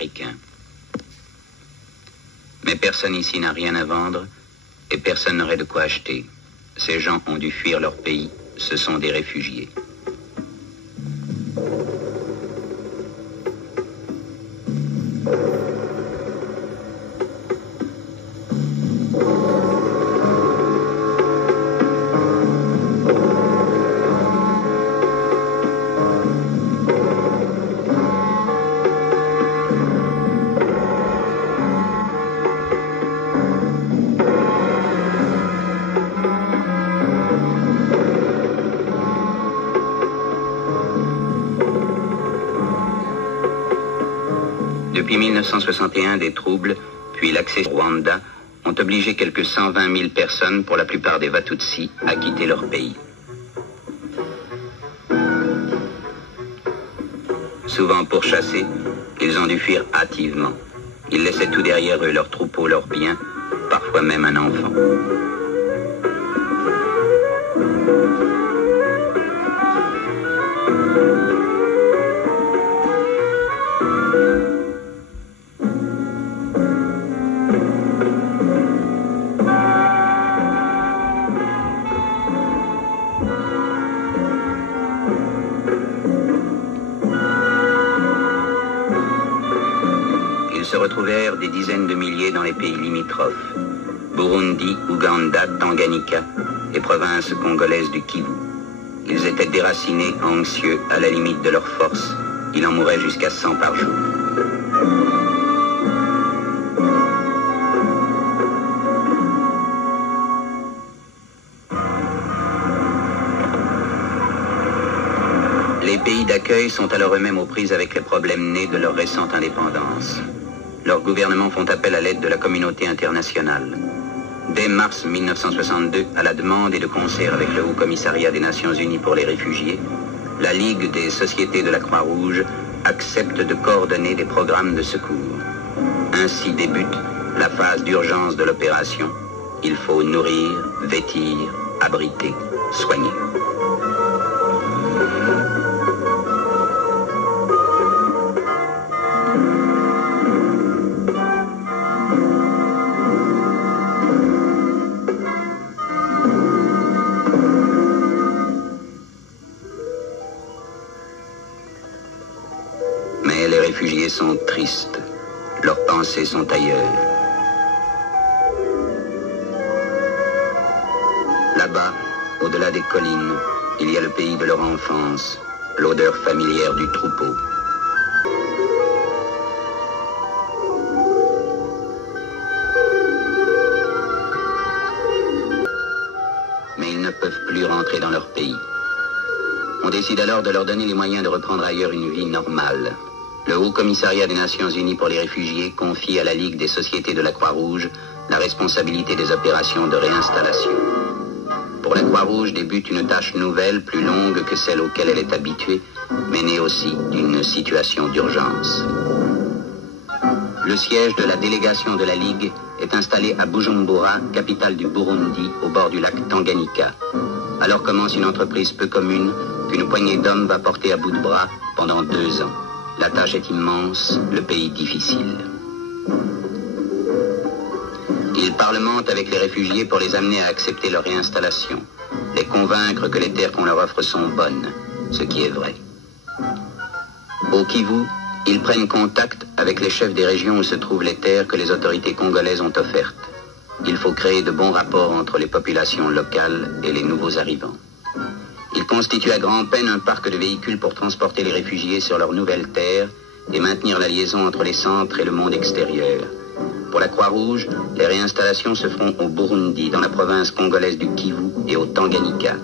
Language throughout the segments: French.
africains. Mais personne ici n'a rien à vendre et personne n'aurait de quoi acheter. Ces gens ont dû fuir leur pays, ce sont des réfugiés. Depuis 1961, des troubles, puis l'accès au Rwanda, ont obligé quelques 120 000 personnes, pour la plupart des Watutsi, à quitter leur pays. Souvent pourchassés, ils ont dû fuir hâtivement. Ils laissaient tout derrière eux, leurs troupeaux, leurs biens, parfois même un enfant. Se retrouvèrent des dizaines de milliers dans les pays limitrophes, Burundi, Ouganda, Tanganyika et provinces congolaises du Kivu. Ils étaient déracinés, anxieux, à la limite de leur force. Il en mourait jusqu'à 100 par jour. Les pays d'accueil sont alors eux-mêmes aux prises avec les problèmes nés de leur récente indépendance. Leurs gouvernements font appel à l'aide de la communauté internationale. Dès mars 1962, à la demande et de concert avec le Haut Commissariat des Nations Unies pour les réfugiés, la Ligue des sociétés de la Croix-Rouge accepte de coordonner des programmes de secours. Ainsi débute la phase d'urgence de l'opération. Il faut nourrir, vêtir, abriter, soigner. Mais les réfugiés sont tristes. Leurs pensées sont ailleurs. Là-bas, au-delà des collines, il y a le pays de leur enfance, l'odeur familière du troupeau. Mais ils ne peuvent plus rentrer dans leur pays. On décide alors de leur donner les moyens de reprendre ailleurs une vie normale. Le Haut Commissariat des Nations Unies pour les réfugiés confie à la Ligue des sociétés de la Croix-Rouge la responsabilité des opérations de réinstallation. Pour la Croix-Rouge débute une tâche nouvelle, plus longue que celle auquel elle est habituée, mais née aussi d'une situation d'urgence. Le siège de la délégation de la Ligue est installé à Bujumbura, capitale du Burundi, au bord du lac Tanganyika. Alors commence une entreprise peu commune qu'une poignée d'hommes va porter à bout de bras pendant 2 ans. La tâche est immense, le pays difficile. Ils parlementent avec les réfugiés pour les amener à accepter leur réinstallation, les convaincre que les terres qu'on leur offre sont bonnes, ce qui est vrai. Au Kivu, ils prennent contact avec les chefs des régions où se trouvent les terres que les autorités congolaises ont offertes. Il faut créer de bons rapports entre les populations locales et les nouveaux arrivants. Ils constituent à grand-peine un parc de véhicules pour transporter les réfugiés sur leurs nouvelles terres et maintenir la liaison entre les centres et le monde extérieur. Pour la Croix-Rouge, les réinstallations se feront au Burundi, dans la province congolaise du Kivu et au Tanganyika.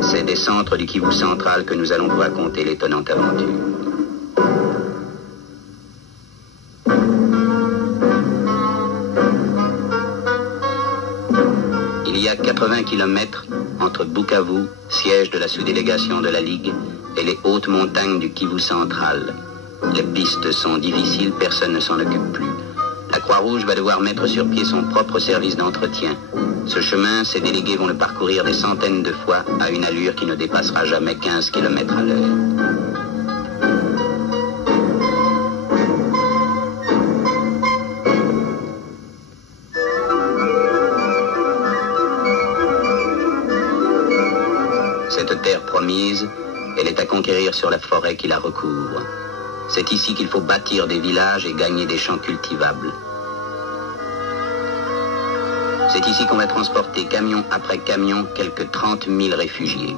C'est des centres du Kivu central que nous allons vous raconter l'étonnante aventure. Il y a 80 km entre Bukavu, siège de la sous-délégation de la Ligue, et les hautes montagnes du Kivu central. Les pistes sont difficiles, personne ne s'en occupe plus. La Croix-Rouge va devoir mettre sur pied son propre service d'entretien. Ce chemin, ses délégués vont le parcourir des centaines de fois à une allure qui ne dépassera jamais 15 km à l'heure. promise, elle est à conquérir sur la forêt qui la recouvre. C'est ici qu'il faut bâtir des villages et gagner des champs cultivables. C'est ici qu'on va transporter camion après camion quelques 30 000 réfugiés.